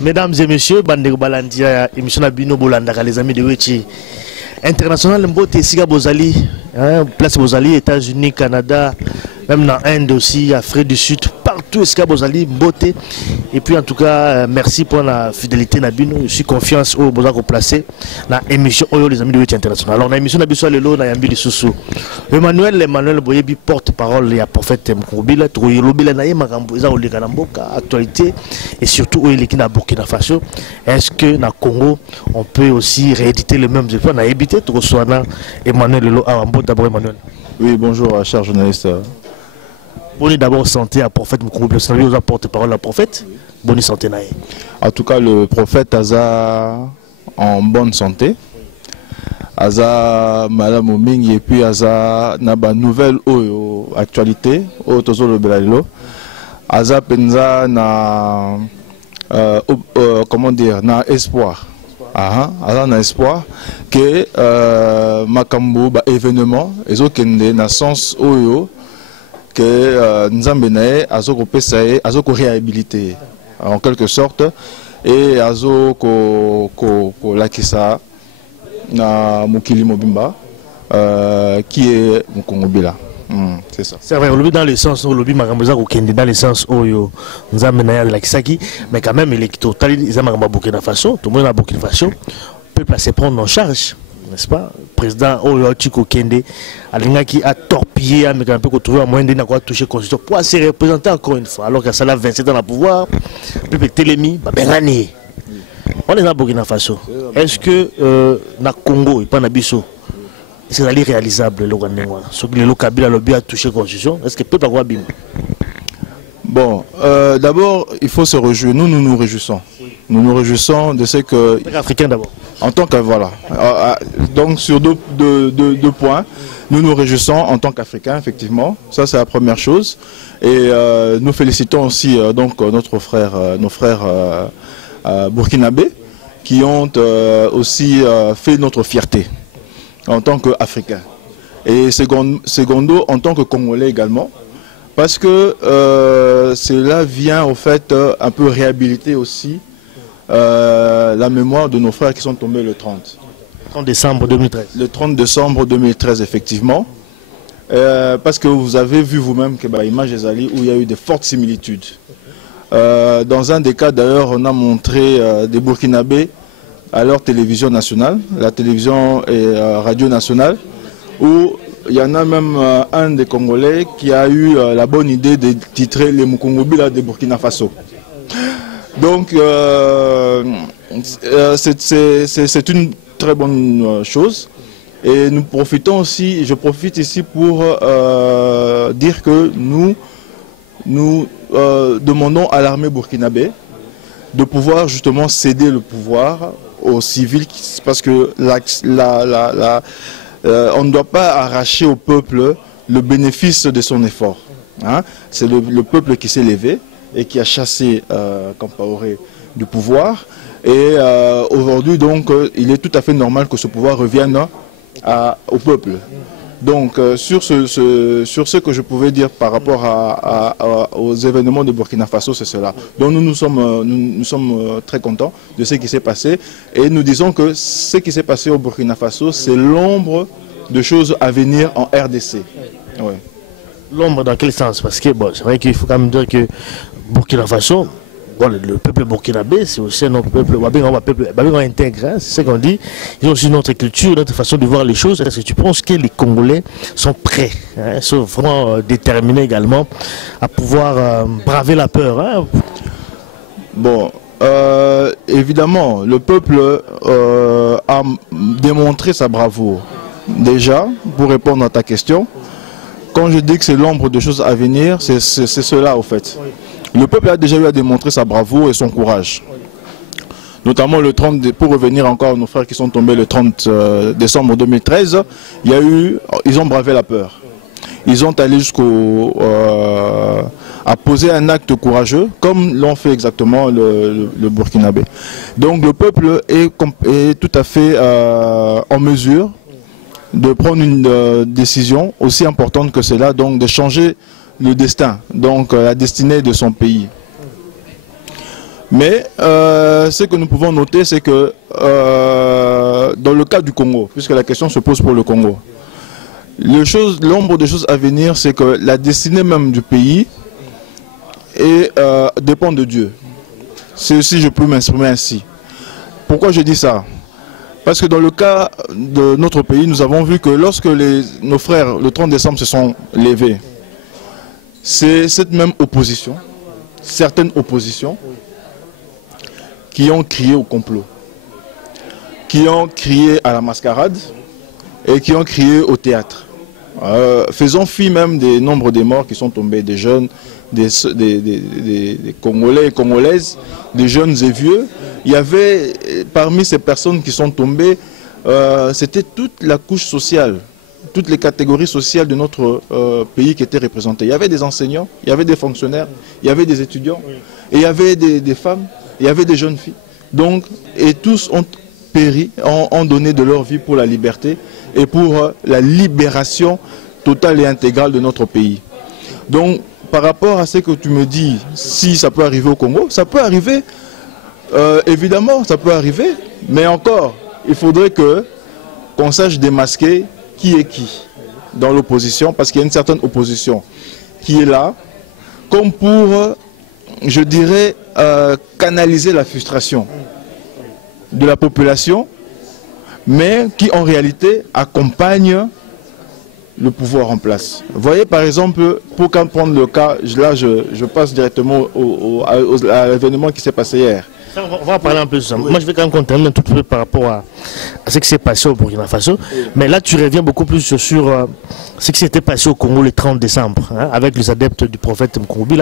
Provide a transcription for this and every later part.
Mesdames et messieurs, Bandego Balandia, émission Nabino Bolandaka, les amis de Wechi International, Mbote, Siga Bozali, place Bozali, États-Unis, Canada, même dans l'Inde aussi, Afrique du Sud, partout, Siga Bozali, Mbote. Et puis en tout cas, merci pour la fidélité Nabino, je suis confiance au Bozako placé dans l'émission Oyo, les amis de Wechi International. Alors, dans l'émission Nabino Lelo, dans Yambi Soussou. Emmanuel Boyebi porte-parole et à prophète Mkoubila, Trouyelobila Naye Makamboza, Olikanamboka, actualité et surtout où il est à Burkina Faso. Est-ce que dans le Congo, on peut aussi rééditer les mêmes efforts? On a évité tout ça. Emmanuel Lelo Awambo, d'abord Emmanuel. Oui, bonjour, cher journaliste. Bonne d'abord santé à prophète Mkoubila, c'est lui qui porte-parole à prophète. Bonne santé Naye. En tout cas, le prophète Aza en bonne santé. Aza Madame Oming et puis Aza Naba nouvelle actualité au Tozo le Belalo. Aza Penza na comment dire na espoir. Aza na espoir que Makambo ba événement ezo kende na sens oyo que Nzambe nae azo ko pesae azo ko réhabiliter en quelque sorte et azo ko lakisa na Mukili Mobimba qui est Mukongobila. C'est ça. C'est vrai, dans le sens où lobby Makamboza Kende dans le sens où Nzamenaya Lakisaki, mais quand même il est total, ils ont Burkina Faso, tout le monde a Burkina Faso, peut placer prendre en charge, n'est-ce pas? Président Oyo Chiko Kende, Alingaki a torpillé, mais un peu trouvé un moyen de toucher la constitution pour se représenter encore une fois, alors qu'à ça 27 ans à pouvoir, peut Télémi, Bengani. On est dans Burkina Faso. Est-ce que na Congo, il pas na Bisso, c'est réalisable le Rwanda? Ce que le Kabila lobby a touché la constitution, est-ce que peut pas bim? Bon, d'abord, il faut se réjouir. Nous nous réjouissons. Nous nous réjouissons de ce que. Africain d'abord. En tant que voilà. Donc sur deux points, nous nous réjouissons en tant qu'Africains, effectivement. Ça c'est la première chose. Et nous félicitons aussi donc nos frères burkinabés qui ont aussi fait notre fierté en tant qu'Africains. Et secondo, en tant que Congolais également, parce que cela vient au fait un peu réhabiliter aussi la mémoire de nos frères qui sont tombés le 30 décembre 2013. Le 30 décembre 2013, effectivement. Parce que vous avez vu vous-même que l'image des alliés où il y a eu de fortes similitudes. Dans un des cas d'ailleurs, on a montré des Burkinabés à leur télévision nationale, la télévision et radio nationale, où il y en a même un des Congolais qui a eu la bonne idée de titrer les Mukongobila de Burkina Faso. Donc c'est une très bonne chose. Et nous profitons aussi, je profite ici pour dire que nous demandons à l'armée burkinabé de pouvoir justement céder le pouvoir aux civils, parce que on ne doit pas arracher au peuple le bénéfice de son effort. Hein. C'est le peuple qui s'est levé et qui a chassé Compaoré du pouvoir. Et aujourd'hui, donc, il est tout à fait normal que ce pouvoir revienne au peuple. Donc, sur ce que je pouvais dire par rapport aux événements de Burkina Faso, c'est cela. Donc, nous sommes très contents de ce qui s'est passé. Et nous disons que ce qui s'est passé au Burkina Faso, c'est l'ombre de choses à venir en RDC. Ouais. L'ombre dans quel sens? Parce que bon, c'est vrai qu'il faut quand même dire que Burkina Faso, bon, le peuple burkinabé, c'est aussi un autre peuple, intégré, c'est ce qu'on dit. Ils ont aussi notre culture, notre façon de voir les choses. Est-ce que tu penses que les Congolais sont prêts, hein, sont vraiment déterminés également à pouvoir braver la peur, hein? Bon, évidemment, le peuple a démontré sa bravoure. Déjà, pour répondre à ta question, quand je dis que c'est l'ombre de choses à venir, c'est cela au fait. Le peuple a déjà eu à démontrer sa bravoure et son courage. Notamment le 30, pour revenir encore à nos frères qui sont tombés le 30 décembre 2013, ils ont bravé la peur. ils ont allé jusqu'au à poser un acte courageux, comme l'ont fait exactement le Burkinabé. Donc le peuple est tout à fait en mesure de prendre une décision aussi importante que cela, donc de changer le destin, donc la destinée de son pays. Mais ce que nous pouvons noter, c'est que dans le cas du Congo, puisque la question se pose pour le Congo, l'ombre des choses à venir, c'est que la destinée même du pays dépend de Dieu. C'est aussi, je peux m'exprimer ainsi. Pourquoi je dis ça? Parce que dans le cas de notre pays, nous avons vu que lorsque nos frères, le 30 décembre, se sont levés, c'est cette même opposition, certaines oppositions, qui ont crié au complot, qui ont crié à la mascarade et qui ont crié au théâtre. Faisons fi même des nombres des morts qui sont tombés, des jeunes, des Congolais et Congolaises, des jeunes et vieux. Il y avait parmi ces personnes qui sont tombées, c'était toute la couche sociale, toutes les catégories sociales de notre pays qui étaient représentées. Il y avait des enseignants, il y avait des fonctionnaires, il y avait des étudiants, et il y avait des femmes, il y avait des jeunes filles. Donc, et tous ont péri, ont donné de leur vie pour la liberté et pour la libération totale et intégrale de notre pays. Donc, par rapport à ce que tu me dis, si ça peut arriver au Congo, ça peut arriver, évidemment, ça peut arriver, mais encore, il faudrait qu'on sache démasquer qui est qui dans l'opposition, parce qu'il y a une certaine opposition qui est là, comme pour, je dirais, canaliser la frustration de la population, mais qui en réalité accompagne le pouvoir en place. Vous voyez par exemple, pour prendre le cas, là je passe directement à l'événement qui s'est passé hier. On va en parler un peu de ça. Moi je vais quand même terminer un tout petit peu par rapport à ce qui s'est passé au Burkina Faso. Mais là tu reviens beaucoup plus sur ce qui s'était passé au Congo le 30 décembre, hein, avec les adeptes du prophète Mkongobi.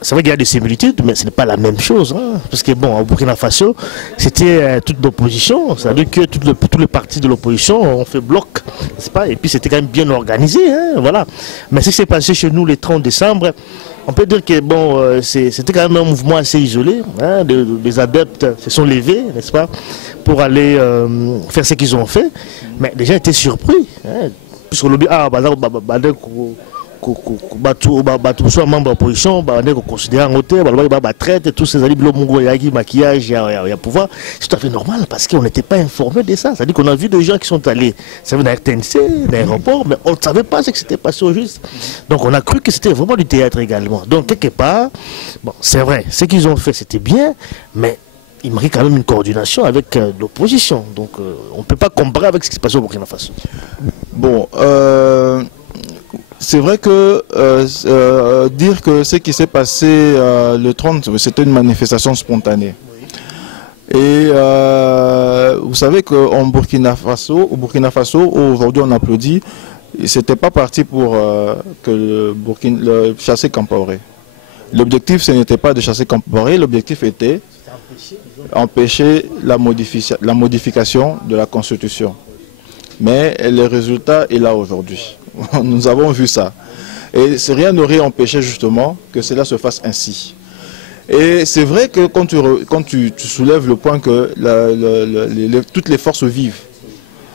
C'est vrai qu'il y a des similitudes, mais ce n'est pas la même chose. Hein, parce que bon, au Burkina Faso, c'était toute l'opposition. C'est-à-dire que tous les partis de l'opposition ont fait bloc, n'est-ce pas? Et puis c'était quand même bien organisé. Hein, voilà. Mais ce qui s'est passé chez nous le 30 décembre, on peut dire que bon, c'était quand même un mouvement assez isolé. Hein, les adeptes se sont levés, n'est-ce pas, pour aller faire ce qu'ils ont fait. Mais les gens étaient surpris. Hein, puisque le soit membre de l'opposition, considéré en hauteur, traite, tous ces alibis, maquillage, il y a pouvoir. C'est tout à fait normal parce qu'on n'était pas informé de ça. C'est-à-dire qu'on a vu des gens qui sont allés, ça veut dire RTNC, l'aéroport, mais on ne savait pas ce qui s'était passé au juste. Donc on a cru que c'était vraiment du théâtre également. Donc quelque part, bon, c'est vrai, ce qu'ils ont fait c'était bien, mais il manquait quand même une coordination avec l'opposition. Donc on ne peut pas comparer avec ce qui se passe au Burkina Faso. Bon, c'est vrai que dire que ce qui s'est passé le 30, c'était une manifestation spontanée. Oui. Et vous savez qu'au Burkina Faso, aujourd'hui on applaudit, c'était pas parti pour que le chasser Compaoré. L'objectif ce n'était pas de chasser Compaoré, l'objectif était empêcher la modification de la Constitution. Mais le résultat est là aujourd'hui. Nous avons vu ça. Et rien n'aurait empêché justement que cela se fasse ainsi. Et c'est vrai que quand tu soulèves le point que toutes les forces vives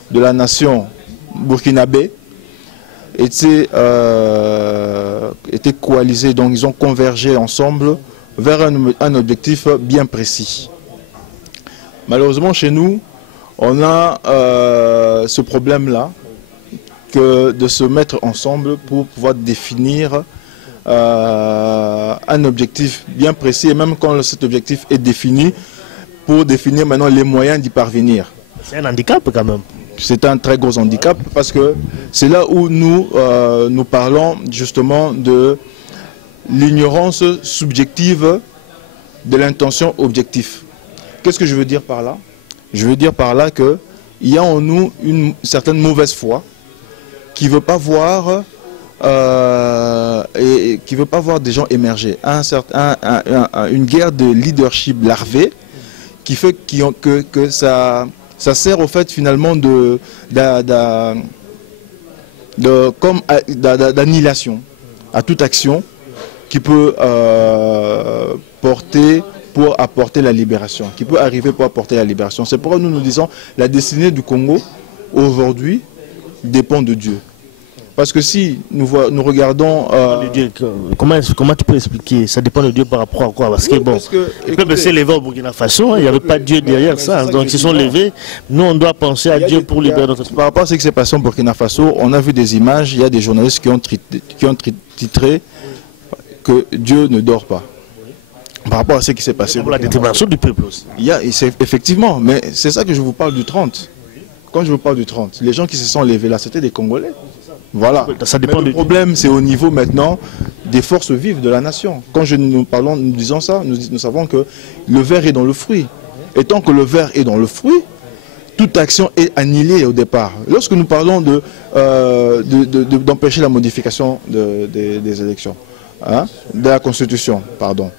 de la nation burkinabé étaient coalisées, donc ils ont convergé ensemble vers un objectif bien précis. Malheureusement chez nous, on a ce problème-là, que de se mettre ensemble pour pouvoir définir un objectif bien précis, et même quand cet objectif est défini, pour définir maintenant les moyens d'y parvenir. C'est un handicap quand même. C'est un très gros handicap parce que c'est là où nous parlons justement de l'ignorance subjective de l'intention objective. Qu'est-ce que je veux dire par là? Je veux dire par là qu'il y a en nous une certaine mauvaise foi qui ne veut pas voir qui veut pas voir des gens émerger. Une guerre de leadership larvé qui fait que ça sert au fait finalement d'annihilation à toute action qui peut apporter la libération, qui peut arriver pour apporter la libération. C'est pourquoi nous disons la destinée du Congo aujourd'hui dépend de Dieu. Parce que si nous regardons... Comment tu peux expliquer? Ça dépend de Dieu par rapport à quoi? Parce que bon, les peuples s'est levé au Burkina Faso, il n'y avait pas Dieu derrière ça. Donc ils se sont levés. Nous, on doit penser à Dieu pour libérer notre... Par rapport à ce qui s'est passé au Burkina Faso, on a vu des images, il y a des journalistes qui ont titré que Dieu ne dort pas. Par rapport à ce qui s'est passé. Pour la détermination du peuple aussi. Effectivement, mais c'est ça que je vous parle du 30. Quand je vous parle du 30, les gens qui se sont levés là, c'était des Congolais. Voilà. Ça dépend. Mais le problème, c'est au niveau maintenant des forces vives de la nation. Quand nous disons ça, nous savons que le ver est dans le fruit. Et tant que le ver est dans le fruit, toute action est annihilée au départ. Lorsque nous parlons d'empêcher la modification des élections, hein, de la Constitution, pardon,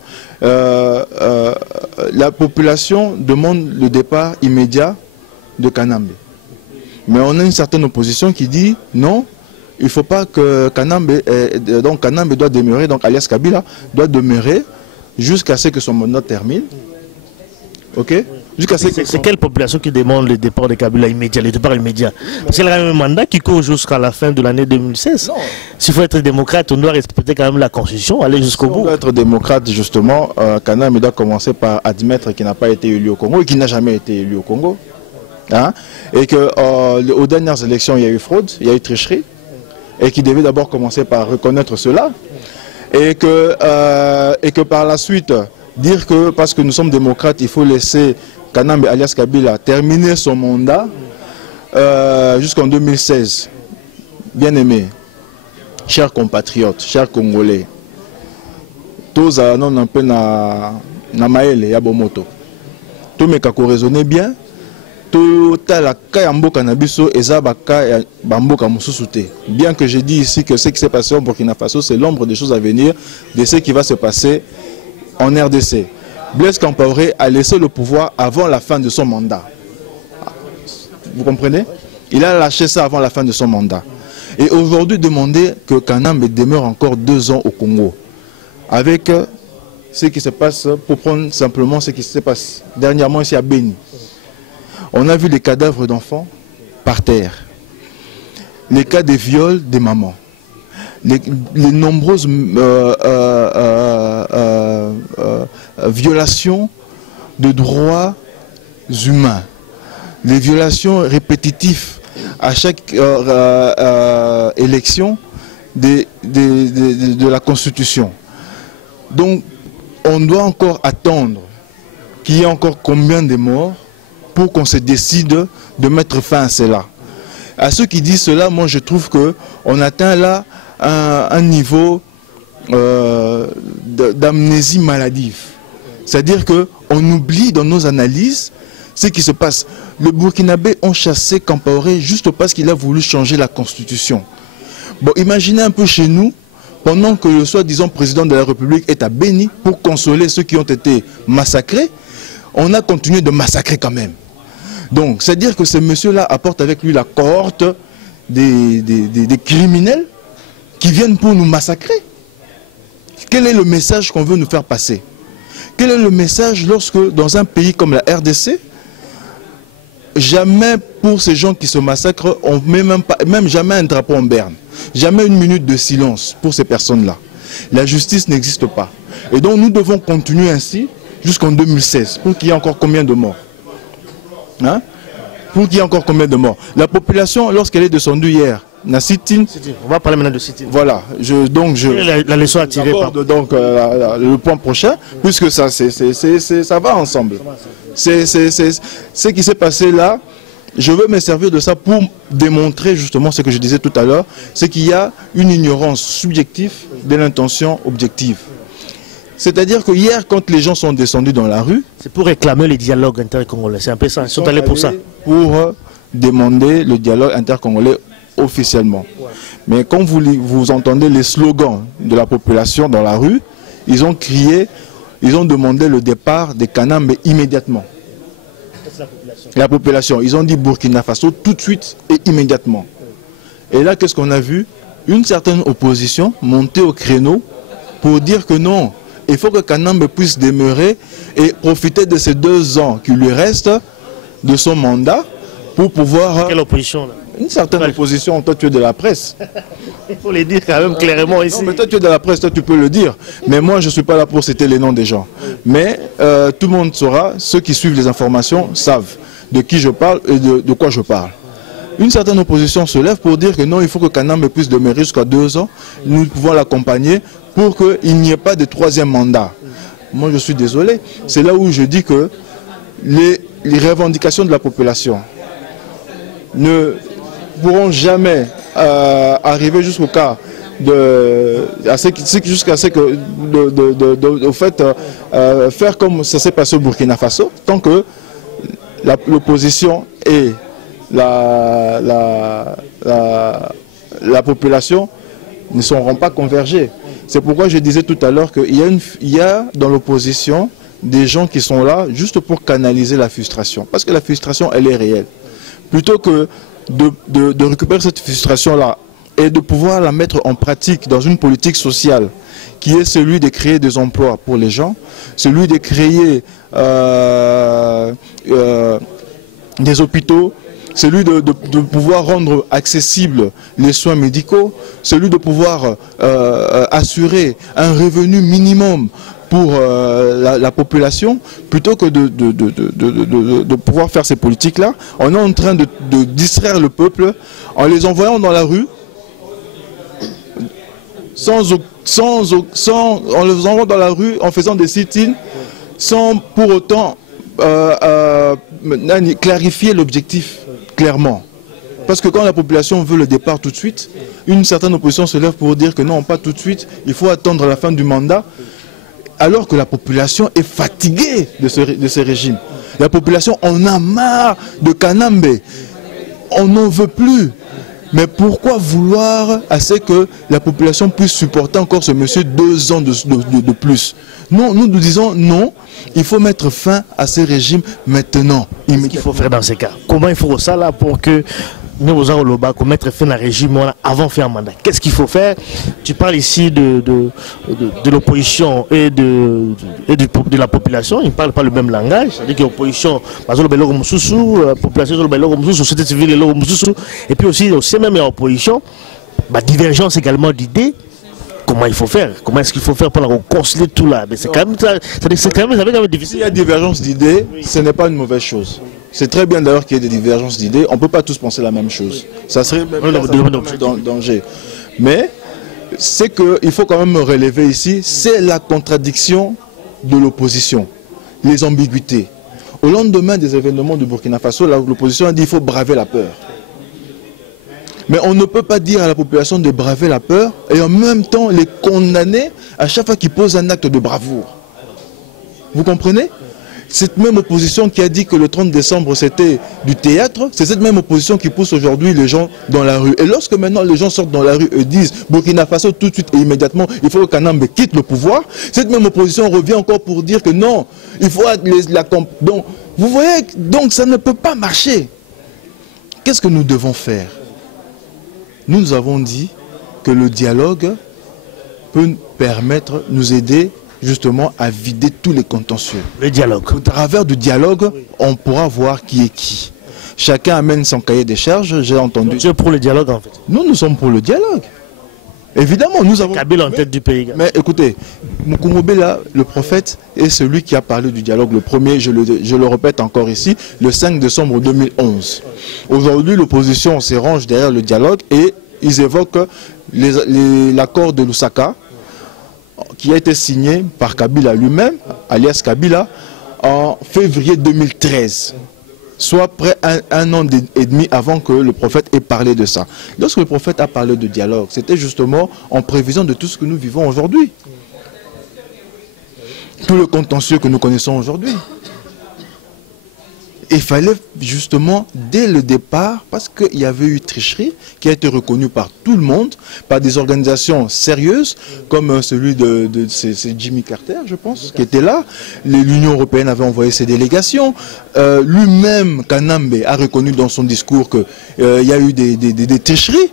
la population demande le départ immédiat de Kanambe. Mais on a une certaine opposition qui dit non, il ne faut pas que Kanambe doit demeurer, donc alias Kabila doit demeurer jusqu'à ce que son mandat termine. Ok? C'est quelle population qui demande le départ de Kabila immédiat, le départ immédiat? Parce qu'il y a un mandat qui court jusqu'à la fin de l'année 2016. S'il faut être démocrate, on doit respecter quand même la Constitution, aller jusqu'au bout. Si on doit être démocrate, justement, Kanambe doit commencer par admettre qu'il n'a pas été élu au Congo et qu'il n'a jamais été élu au Congo. Hein? Et qu'aux dernières élections, il y a eu fraude, il y a eu tricherie, et qu'il devait d'abord commencer par reconnaître cela, et que par la suite, dire que parce que nous sommes démocrates, il faut laisser Kanambe alias Kabila terminer son mandat jusqu'en 2016. Bien aimés, chers compatriotes, chers Congolais, tous non un peu na maele ya bomoto, tous mes kako raisonner bien. Bien que j'ai dit ici que ce qui s'est passé au Burkina Faso, c'est l'ombre des choses à venir de ce qui va se passer en RDC. Blaise Compaoré a laissé le pouvoir avant la fin de son mandat. Vous comprenez? Il a lâché ça avant la fin de son mandat. Et aujourd'hui, demander que Kanambe demeure encore 2 ans au Congo, avec ce qui se passe, pour prendre simplement ce qui se passe dernièrement ici à Beni. On a vu les cadavres d'enfants par terre, les cas de viols des mamans, les nombreuses violations de droits humains, les violations répétitives à chaque élection de la Constitution. Donc, on doit encore attendre qu'il y ait encore combien de morts pour qu'on se décide de mettre fin à cela. À ceux qui disent cela, moi je trouve qu'on atteint là un niveau d'amnésie maladive. C'est-à-dire qu'on oublie dans nos analyses ce qui se passe. Le Burkinabé ont chassé Compaoré juste parce qu'il a voulu changer la Constitution. Bon, imaginez un peu chez nous, pendant que le soi-disant président de la République est à Beni pour consoler ceux qui ont été massacrés, on a continué de massacrer quand même. Donc, c'est-à-dire que ce monsieur-là apporte avec lui la cohorte des criminels qui viennent pour nous massacrer. Quel est le message qu'on veut nous faire passer? Quel est le message lorsque, dans un pays comme la RDC, jamais pour ces gens qui se massacrent, on ne met même jamais un drapeau en berne, jamais une minute de silence pour ces personnes-là. La justice n'existe pas. Et donc, nous devons continuer ainsi jusqu'en 2016, pour qu'il y ait encore combien de morts? Hein? Pour qu'il y ait encore combien de morts? La population, lorsqu'elle est descendue hier, na Sitine, on va parler maintenant de Sitine. Voilà, la leçon à tirer donc le point prochain, puisque ça, ça va ensemble. C'est ce qui s'est passé là. Je veux me servir de ça pour démontrer justement ce que je disais tout à l'heure, c'est qu'il y a une ignorance subjective de l'intention objective. C'est-à-dire que hier, quand les gens sont descendus dans la rue... C'est pour réclamer le dialogue intercongolais, c'est un peu ça, ils sont allés pour ça. Pour demander le dialogue intercongolais officiellement. Ouais. Mais quand vous entendez les slogans de la population dans la rue, ils ont crié, ils ont demandé le départ des Kanambe immédiatement. La population. Ils ont dit Burkina Faso tout de suite et immédiatement. Et là, qu'est-ce qu'on a vu? Une certaine opposition monter au créneau pour dire que non, il faut que Kanambe puisse demeurer et profiter de ces 2 ans qui lui restent de son mandat pour pouvoir... Quelle opposition là? Une certaine opposition. Toi, tu es de la presse. Il faut le dire quand même clairement ici. Non, mais toi, tu es de la presse, toi, tu peux le dire. Mais moi, je ne suis pas là pour citer les noms des gens. Mais tout le monde saura, ceux qui suivent les informations savent de qui je parle et de quoi je parle. Une certaine opposition se lève pour dire que non, il faut que Kanambe puisse demeurer jusqu'à 2 ans. Nous pouvons l'accompagner pour qu'il n'y ait pas de 3e mandat. Moi, je suis désolé. C'est là où je dis que les revendications de la population ne pourront jamais arriver jusqu'au cas jusqu'à ce que au fait faire comme ça s'est passé au Burkina Faso, tant que l'opposition et la population ne seront pas convergés. C'est pourquoi je disais tout à l'heure qu'il y a dans l'opposition des gens qui sont là juste pour canaliser la frustration. Parce que la frustration, elle est réelle. Plutôt que de récupérer cette frustration-là et de pouvoir la mettre en pratique dans une politique sociale qui est celui de créer des emplois pour les gens, celui de créer des hôpitaux, celui de pouvoir rendre accessibles les soins médicaux, celui de pouvoir assurer un revenu minimum pour la population, plutôt que de pouvoir faire ces politiques-là. On est en train de distraire le peuple en les envoyant dans la rue, en les envoyant dans la rue, en faisant des sit-ins, sans pour autant clarifier l'objectif clairement. Parce que quand la population veut le départ tout de suite, une certaine opposition se lève pour dire que non, pas tout de suite, il faut attendre la fin du mandat, alors que la population est fatiguée de ce régime. La population en a marre de Kanambe. On n'en veut plus. Mais pourquoi vouloir à ce que la population puisse supporter encore ce monsieur 2 ans de plus? Non, nous disons non, il faut mettre fin à ce régime maintenant. Qu'est-ce qu'il faut faire dans ces cas? Comment il faut ça là pour que nous allons mettre fin à régime avant de faire un mandat? Qu'est-ce qu'il faut faire? Tu parles ici de l'opposition et de la population. Ils ne parlent pas le même langage. C'est-à-dire que l'opposition, la population, la société civile, et puis aussi même l'opposition, divergence également d'idées. Comment il faut faire? Comment est-ce qu'il faut faire pour concilier tout là? Mais c'est quand même difficile. S'il y a divergence d'idées, ce n'est pas une mauvaise chose. C'est très bien d'ailleurs qu'il y ait des divergences d'idées. On ne peut pas tous penser la même chose. Ça serait même danger. Mais c'est qu'il faut quand même relever ici, c'est la contradiction de l'opposition, les ambiguïtés. Au lendemain des événements du Burkina Faso, l'opposition a dit qu'il faut braver la peur. Mais on ne peut pas dire à la population de braver la peur et en même temps les condamner à chaque fois qu'ils posent un acte de bravoure. Vous comprenez? Cette même opposition qui a dit que le 30 décembre c'était du théâtre, c'est cette même opposition qui pousse aujourd'hui les gens dans la rue. Et lorsque maintenant les gens sortent dans la rue et disent Burkina Faso tout de suite et immédiatement, il faut que Kanambe quitte le pouvoir, cette même opposition revient encore pour dire que non, il faut donc, vous voyez, donc ça ne peut pas marcher. Qu'est-ce que nous devons faire? Nous avons dit que le dialogue peut nous aider justement à vider tous les contentieux. Le dialogue. Au travers du dialogue, on pourra voir qui est qui. Chacun amène son cahier des charges, j'ai entendu. Tu es pour le dialogue en fait? Nous sommes pour le dialogue. Évidemment, nous avons... Kabila en tête du pays. Mais écoutez, Mukumbe là, le prophète, est celui qui a parlé du dialogue le premier, je le répète encore ici, le 5 décembre 2011. Aujourd'hui, l'opposition se range derrière le dialogue et ils évoquent l'accord de Lusaka qui a été signé par Kabila lui-même, alias Kabila, en février 2013. Soit près un an et demi avant que le prophète ait parlé de ça. Lorsque le prophète a parlé de dialogue, c'était justement en prévision de tout ce que nous vivons aujourd'hui. Tout le contentieux que nous connaissons aujourd'hui. Il fallait justement, dès le départ, parce qu'il y avait eu tricherie qui a été reconnue par tout le monde, par des organisations sérieuses, comme celui c'est Jimmy Carter, je pense, qui était là. L'Union européenne avait envoyé ses délégations. Lui-même, Kanambe, a reconnu dans son discours qu'il y a eu des tricheries.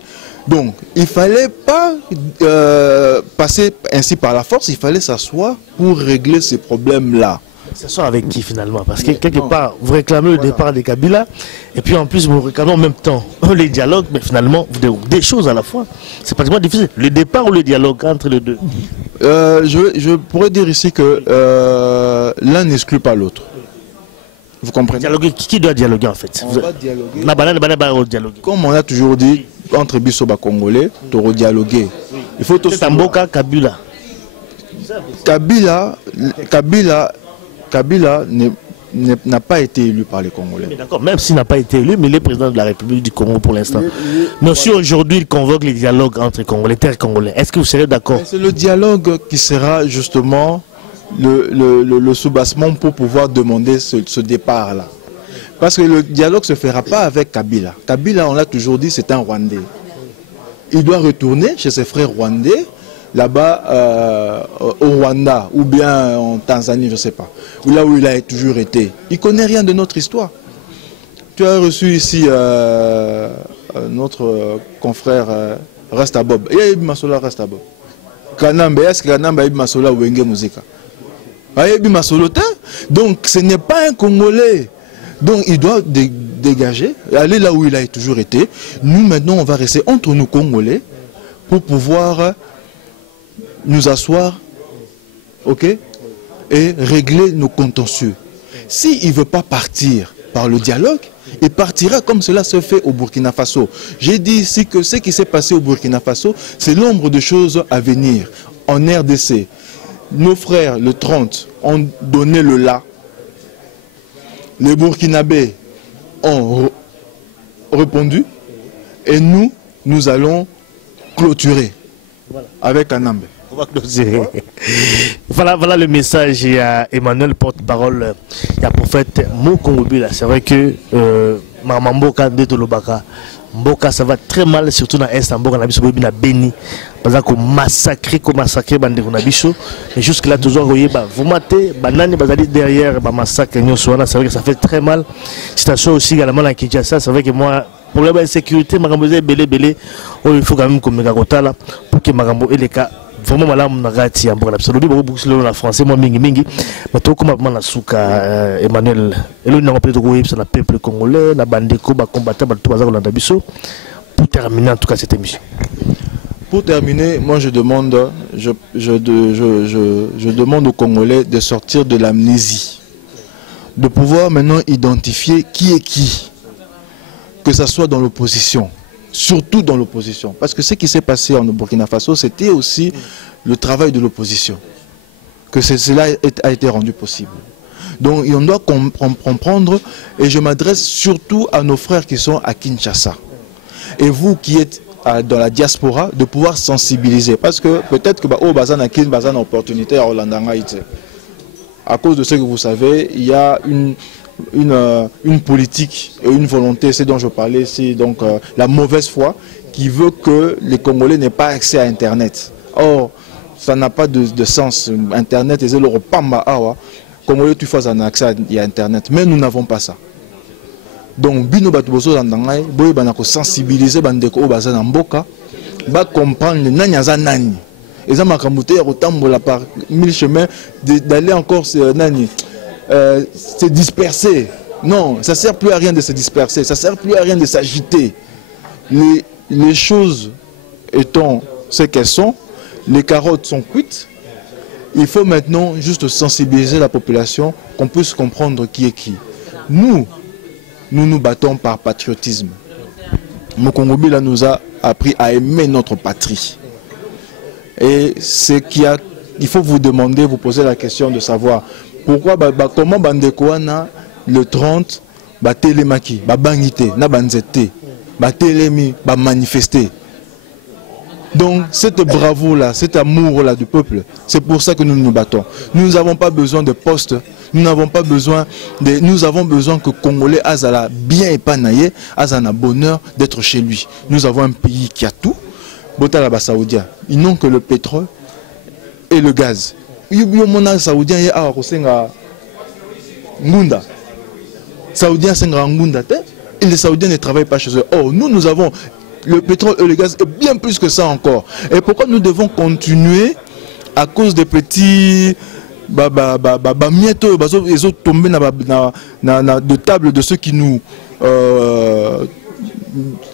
Donc, il ne fallait pas passer ainsi par la force, il fallait s'asseoir pour régler ces problèmes-là. S'asseoir avec qui finalement? Parce que quelque part, vous réclamez le départ des Kabila, et puis en plus, vous réclamez en même temps les dialogues, mais finalement, vous dites des choses à la fois. C'est pratiquement difficile. Le départ ou le dialogue entre les deux? Je pourrais dire ici que l'un n'exclut pas l'autre. Vous comprenez? Dialoguer, qui doit dialoguer en fait? On va dialoguer. Dialoguer. Comme on a toujours dit, entre Bissoba Congolais, tu dois dialoguer. Il faut tout. C'est un Mboka Kabila. Kabila n'a pas été élu par les Congolais. D'accord, même s'il n'a pas été élu, mais il est président de la République du Congo pour l'instant. Mais si aujourd'hui il convoque les dialogues entre Congolais, terres congolais, est-ce que vous serez d'accord? C'est le dialogue qui sera justement le soubassement pour pouvoir demander ce départ-là. Parce que le dialogue ne se fera pas avec Kabila. Kabila, on l'a toujours dit, c'est un Rwandais. Il doit retourner chez ses frères rwandais, là-bas au Rwanda, ou bien en Tanzanie, je ne sais pas, ou là où il a toujours été. Il ne connaît rien de notre histoire. Tu as reçu ici notre confrère Rastabob. Il y a eu Masola Rastabob. Kanambe, est-ce que Kanambe a eu Masola ou Enge Muzika? Donc ce n'est pas un Congolais. Donc il doit dégager, aller là où il a toujours été. Nous maintenant on va rester entre nous Congolais pour pouvoir nous asseoir, ok, et régler nos contentieux. S'il ne veut pas partir par le dialogue, il partira comme cela se fait au Burkina Faso. J'ai dit ici que ce qui s'est passé au Burkina Faso, c'est l'ombre de choses à venir. En RDC, nos frères, le 30, ont donné le là. Les Burkinabés ont répondu. Et nous, nous allons clôturer avec Kanambe. On va clôturer. Voilà le message. Il y a Emmanuel, porte-parole, il y a prophète Mokongobila. C'est vrai que Mboka de Tolobaka, Mboka ça va très mal, surtout dans l'Est, Mboka na biso na Beni. Parce qu'on massacre bande Nabiso. Et jusque-là, toujours, vous matez, banane, bazali derrière, massacre, c'est vrai que ça fait très mal. Situation aussi également à Kinshasa, c'est vrai que moi, problème d'insécurité, il faut quand même qu'on me là pour que Marambo et les cas. Vraiment malade na gati amboka absolument beaucoup beaucoup na français moi mingi mais to comme na suka Emmanuel et le n'ont pas de quoi na peuple congolais na bandeko ba combattant ba tout bazar landa biso pour terminer en tout cas cette émission. Pour terminer, moi je demande aux Congolais de sortir de l'amnésie, de pouvoir maintenant identifier qui est qui, que ça soit dans l'opposition. Surtout dans l'opposition. Parce que ce qui s'est passé en Burkina Faso, c'était aussi le travail de l'opposition. Que cela a été rendu possible. Donc on doit comprendre, et je m'adresse surtout à nos frères qui sont à Kinshasa. Et vous qui êtes dans la diaspora, de pouvoir sensibiliser. Parce que peut-être que Bazan a une opportunité à Rolandanga. À cause de ce que vous savez, il y a une politique et une volonté, c'est dont je parlais, c'est donc la mauvaise foi qui veut que les Congolais n'aient pas accès à Internet. Or, ça n'a pas de sens. Internet, c'est le repamba. Congolais, tu fais un accès à Internet, mais nous n'avons pas ça. Donc, bino batubozo landangai, boy banako sensibiliser bandeko obaza na mboka, ba comprendre le nanyaza nani. Et ça m'a camouté à rotambola par 1000 chemins d'aller encore nani. Se disperser. Non, ça ne sert plus à rien de se disperser, ça ne sert plus à rien de s'agiter. Les choses étant ce qu'elles sont, les carottes sont cuites, il faut maintenant juste sensibiliser la population, qu'on puisse comprendre qui est qui. Nous nous battons par patriotisme. Mokongobila nous a appris à aimer notre patrie. Et il faut vous demander, vous poser la question de savoir pourquoi, comment Bandekouana, le 30, Télémaki, Bangité, Nabanzete, Télémi, manifester. Donc, cette bravoure-là, cet amour-là du peuple, c'est pour ça que nous nous battons. Nous n'avons pas besoin de postes, nous n'avons pas besoin nous avons besoin que Congolais Azala bien épanaillé, Azana bonheur d'être chez lui. Nous avons un pays qui a tout. Botala Saoudia, ils n'ont que le pétrole et le gaz. Saoudien et les Saoudiens ne travaillent pas chez eux. Or, nous avons le pétrole et le gaz est bien plus que ça encore. Et pourquoi nous devons continuer à cause des petits miettes, ils ont tombé de table de ceux qui nous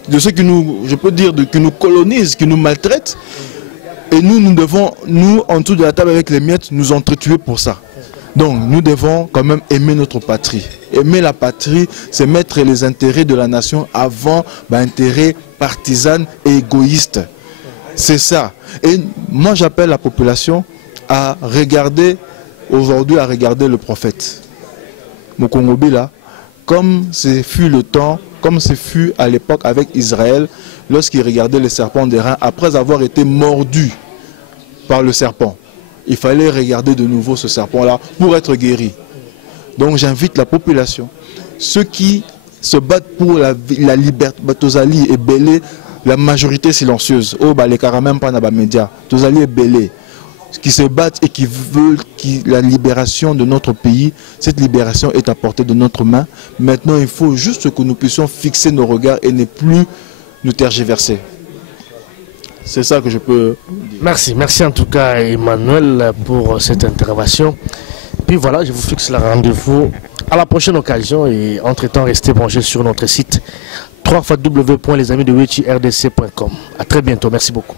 je peux dire, qui nous colonisent, qui nous maltraitent. Et nous devons, en dessous de la table avec les miettes, nous entretuer pour ça. Donc, nous devons quand même aimer notre patrie. Aimer la patrie, c'est mettre les intérêts de la nation avant l'intérêt partisan et égoïste. C'est ça. Et moi, j'appelle la population à regarder, aujourd'hui, à regarder le prophète. Mokongobila, comme ce fut le temps, comme ce fut à l'époque avec Israël, lorsqu'il regardait le serpent d'airain, après avoir été mordu par le serpent. Il fallait regarder de nouveau ce serpent-là pour être guéri. Donc j'invite la population, ceux qui se battent pour la liberté, Tozali et Belé, la majorité silencieuse, les caramels pas dans les médias, Tozali et Belé, qui se battent et qui veulent la libération de notre pays, cette libération est à portée de notre main. Maintenant, il faut juste que nous puissions fixer nos regards et ne plus nous tergiverser. C'est ça que je peux dire. Merci en tout cas Emmanuel pour cette intervention. Puis voilà, je vous fixe le rendez-vous à la prochaine occasion et entre-temps, restez branchés sur notre site www.lesamidewechirDC.com. À très bientôt, merci beaucoup.